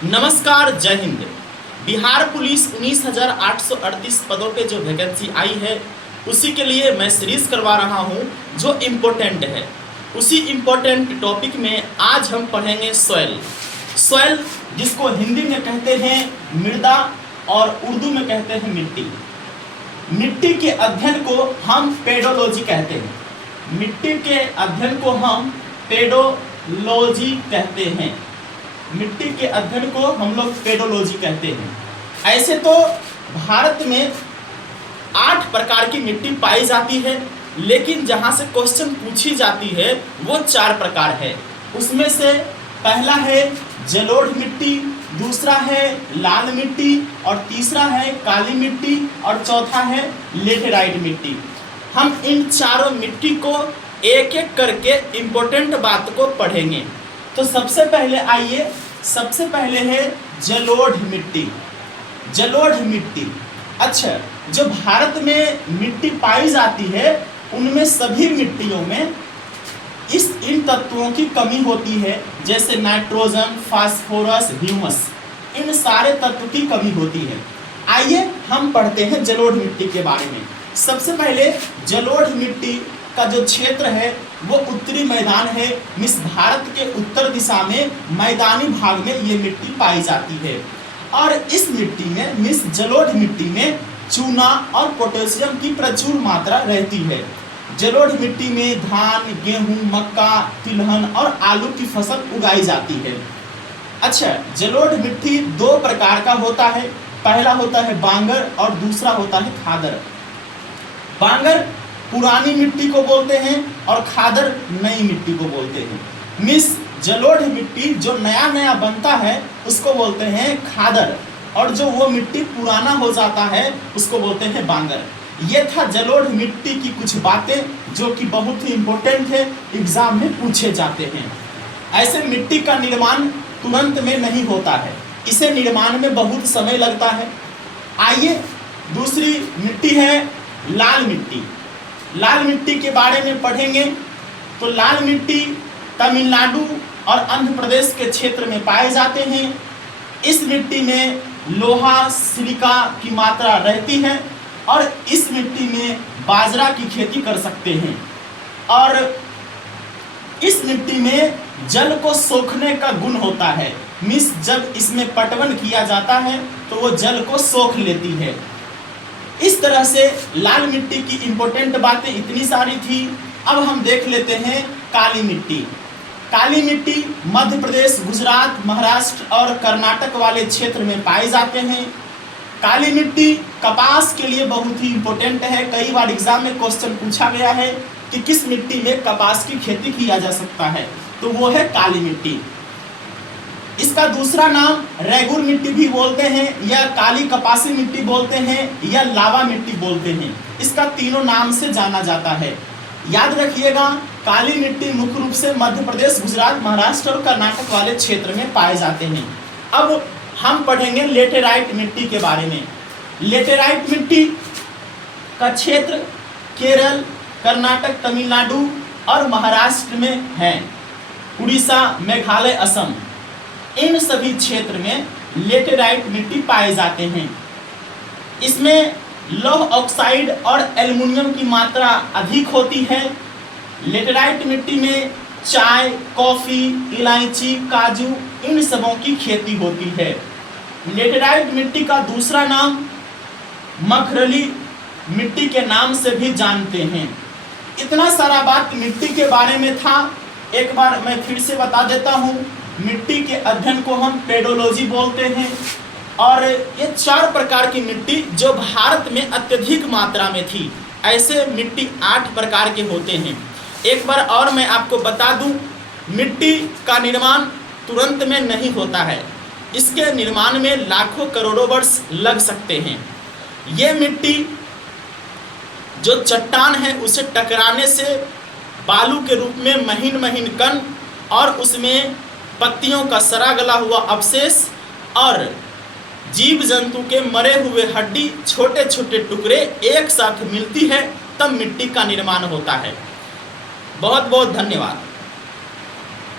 नमस्कार, जय हिंद। बिहार पुलिस 19,838 पदों पे जो वैकेंसी आई है उसी के लिए मैं सीरीज करवा रहा हूँ जो इम्पोर्टेंट है। उसी इम्पोर्टेंट टॉपिक में आज हम पढ़ेंगे सॉइल। सॉइल जिसको हिंदी में कहते हैं मृदा और उर्दू में कहते हैं मिट्टी। मिट्टी के अध्ययन को हम पेडोलॉजी कहते हैं। मिट्टी के अध्ययन को हम पेडोलॉजी कहते हैं। मिट्टी के अध्ययन को हम लोग पेडोलॉजी कहते हैं। ऐसे तो भारत में 8 प्रकार की मिट्टी पाई जाती है, लेकिन जहाँ से क्वेश्चन पूछी जाती है वो 4 प्रकार है। उसमें से पहला है जलोढ़ मिट्टी, दूसरा है लाल मिट्टी और तीसरा है काली मिट्टी और चौथा है लेटेराइट मिट्टी। हम इन चारों मिट्टी को एक एक करके इम्पोर्टेंट बात को पढ़ेंगे। तो सबसे पहले है जलोढ़ मिट्टी। जलोढ़ मिट्टी, अच्छा, जो भारत में मिट्टी पाई जाती है उनमें सभी मिट्टियों में इन तत्वों की कमी होती है, जैसे नाइट्रोजन, फास्फोरस, ह्यूमस, इन सारे तत्व की कमी होती है। आइए हम पढ़ते हैं जलोढ़ मिट्टी के बारे में। सबसे पहले जलोढ़ मिट्टी का जो क्षेत्र है वो उत्तरी मैदान है। मिस भारत के उत्तर दिशा में मैदानी भाग में ये मिट्टी पाई जाती है और इस मिट्टी में, मिस जलोढ़ मिट्टी में चूना और पोटेशियम की प्रचुर मात्रा रहती है। जलोढ़ मिट्टी में धान, गेहूं, मक्का, तिलहन और आलू की फसल उगाई जाती है। अच्छा, जलोढ़ मिट्टी 2 प्रकार का होता है। पहला होता है बांगर और दूसरा होता है खादर। बांगर पुरानी मिट्टी को बोलते हैं और खादर नई मिट्टी को बोलते हैं। मिस जलोढ़ मिट्टी जो नया बनता है उसको बोलते हैं खादर, और जो वो मिट्टी पुराना हो जाता है उसको बोलते हैं बांगर। ये था जलोढ़ मिट्टी की कुछ बातें जो कि बहुत ही इम्पोर्टेंट है, एग्जाम में पूछे जाते हैं। ऐसे मिट्टी का निर्माण तुरंत में नहीं होता है, इसे निर्माण में बहुत समय लगता है। आइए दूसरी मिट्टी है लाल मिट्टी। लाल मिट्टी के बारे में पढ़ेंगे। तो लाल मिट्टी तमिलनाडु और आंध्र प्रदेश के क्षेत्र में पाए जाते हैं। इस मिट्टी में लोहा, सिलिका की मात्रा रहती है और इस मिट्टी में बाजरा की खेती कर सकते हैं। और इस मिट्टी में जल को सोखने का गुण होता है। मिस जब इसमें पटवन किया जाता है तो वो जल को सोख लेती है। इस तरह से लाल मिट्टी की इम्पोर्टेंट बातें इतनी सारी थी। अब हम देख लेते हैं काली मिट्टी। काली मिट्टी मध्य प्रदेश, गुजरात, महाराष्ट्र और कर्नाटक वाले क्षेत्र में पाए जाते हैं। काली मिट्टी कपास के लिए बहुत ही इम्पोर्टेंट है। कई बार एग्जाम में क्वेश्चन पूछा गया है कि किस मिट्टी में कपास की खेती किया जा सकता है, तो वो है काली मिट्टी। इसका दूसरा नाम रेगुर मिट्टी भी बोलते हैं, या काली कपासी मिट्टी बोलते हैं, या लावा मिट्टी बोलते हैं। इसका तीनों नाम से जाना जाता है। याद रखिएगा, काली मिट्टी मुख्य रूप से मध्य प्रदेश, गुजरात, महाराष्ट्र और कर्नाटक वाले क्षेत्र में पाए जाते हैं। अब हम पढ़ेंगे लेटेराइट मिट्टी के बारे में। लेटेराइट मिट्टी का क्षेत्र केरल, कर्नाटक, तमिलनाडु और महाराष्ट्र में है। उड़ीसा, मेघालय, असम, इन सभी क्षेत्र में लेटेराइट मिट्टी पाए जाते हैं। इसमें लौह ऑक्साइड और एल्युमिनियम की मात्रा अधिक होती है। लेटेराइट मिट्टी में चाय, कॉफ़ी, इलायची, काजू, इन सबों की खेती होती है। लेटेराइट मिट्टी का दूसरा नाम मखरली मिट्टी के नाम से भी जानते हैं। इतना सारा बात मिट्टी के बारे में था। एक बार मैं फिर से बता देता हूँ, मिट्टी के अध्ययन को हम पेडोलॉजी बोलते हैं और ये 4 प्रकार की मिट्टी जो भारत में अत्यधिक मात्रा में थी। ऐसे मिट्टी 8 प्रकार के होते हैं। एक बार और मैं आपको बता दूं, मिट्टी का निर्माण तुरंत में नहीं होता है, इसके निर्माण में लाखों करोड़ों वर्ष लग सकते हैं। ये मिट्टी जो चट्टान है उसे टकराने से बालू के रूप में महीन महीन कण और उसमें पत्तियों का सड़ा गला हुआ अवशेष और जीव जंतु के मरे हुए हड्डी, छोटे छोटे टुकड़े एक साथ मिलती है, तब मिट्टी का निर्माण होता है। बहुत बहुत धन्यवाद।